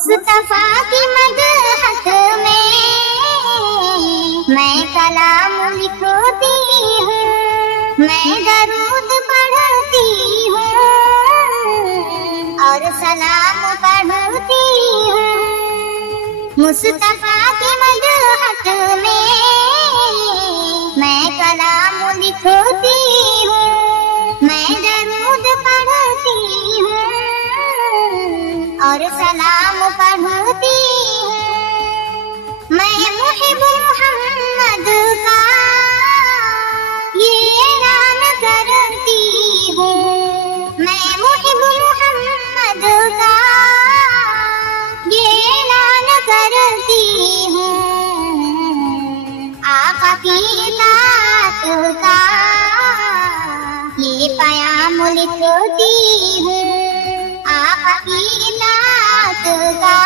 مصطفیٰ کی مدحت میں میں کلام لکھتی ہوں، میں درود پڑھتی ہوں اور سلام پڑھتی ہوں۔ مصطفیٰ کی مدحت میں میں کلام لکھتی ہوں، میں درود پڑھتی ہوں اور سلام پڑھتی ہوں۔ میں محب محمد کا یہ اعلان کرتی ہوں، میں محب محمد کا یہ اعلان کرتی ہوں۔ آقا کی اطاعت کا یہ پیام لکھتی ہوں، آقا کی اطاعت کا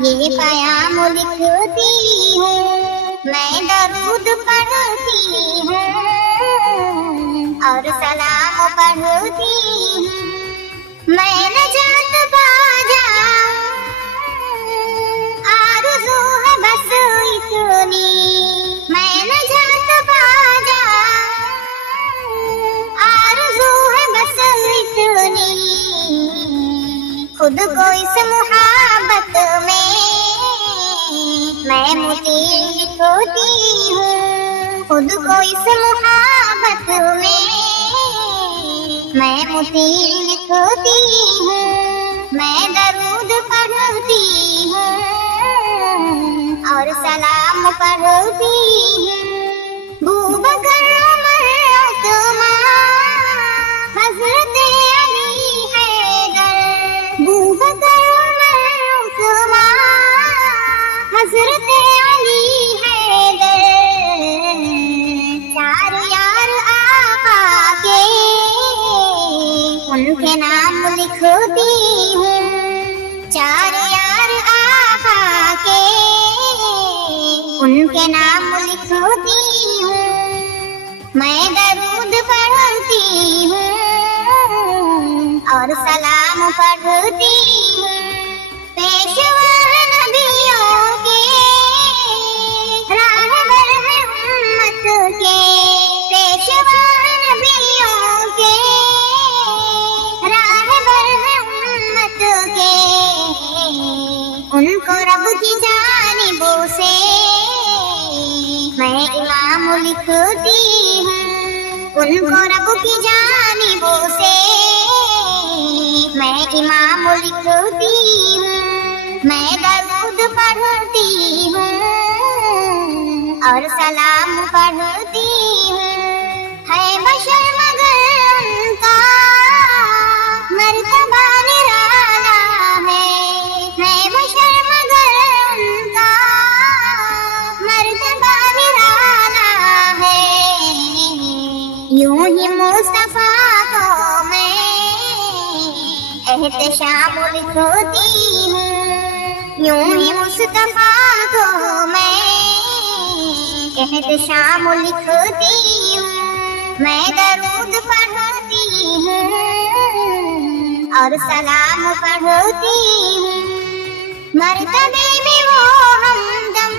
یہ پیام لکھتی ہوں۔ میں درود پڑھتی ہوں اور سلام پڑھتی ہوں۔ میں نجات پا جاؤں آرزو ہے بس اتنی، میں نجات پا جاؤں آرزو ہے بس اتنی۔ خود کو اس محبت میں مطیع لکھتی ہوں، خود کو اس محبت میں مطیع لکھتی ہوں۔ میں درود پڑھتی ہوں اور سلام پڑھتی ہوں۔ بوبکر عمر عثمان حضرت علی حیدر، بوبکر عمر عثمان حضرت علی حیدر، چار یار آقا کے ان کے نام لکھتی ہوں، چار یار آقا کے ان کے نام لکھتی ہوں۔ میں درود پڑھتی ہوں اور سلام پڑھتی ہوں۔ پیشوا نبیوں کے راہبر ہیں امت کے، پیشوا نبیوں کے راہبر ہیں امت کے، ان کو رب کی جانب سے میں امام لکھتی ہوں، ان کو رب کی جانب سے میں امام لکھتی ہوں۔ میں درود پڑھتی ہوں اور سلام پڑھتی ہوں۔ ہے بشر مگر ان کا مرتبہ نرالا ہے بشر مگر ان کا مرتبہ نرالا ہے۔ یوں ہی مصطفیٰ کو میں احتشام لکھتی ہوں، یوں ہی مصطفیٰ کو میں احتشام لکھتی ہوں۔ میں درود پڑھتی ہوں اور سلام پڑھتی ہوں۔ مرتبے میں وہ ہمدم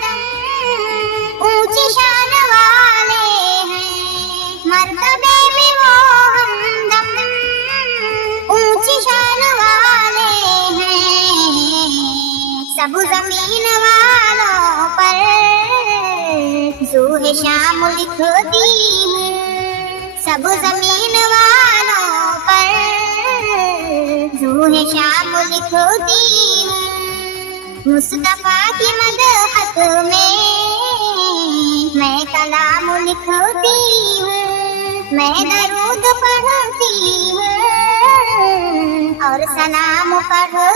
اونچی شان والے ہیں، مرتبے میں وہ ہمدم اونچی شان والے ہیں۔ سب زمین والوں پر ظہور شام لکھتی ہوں، سب زمین والوں پر ظہور شام لکھتی ہوں۔ مصطفیٰ کی مدحت میں کلام لکھتی ہوں، میں درود پڑھتی ہوں اور سلام پڑھتی ہوں۔